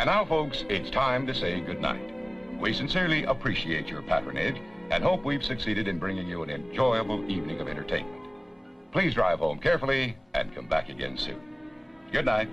And now, folks, it's time to say goodnight. We sincerely appreciate your patronage and hope we've succeeded in bringing you an enjoyable evening of entertainment. Please drive home carefully and come back again soon. Good night.